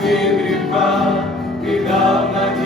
співрібка, і дав надію.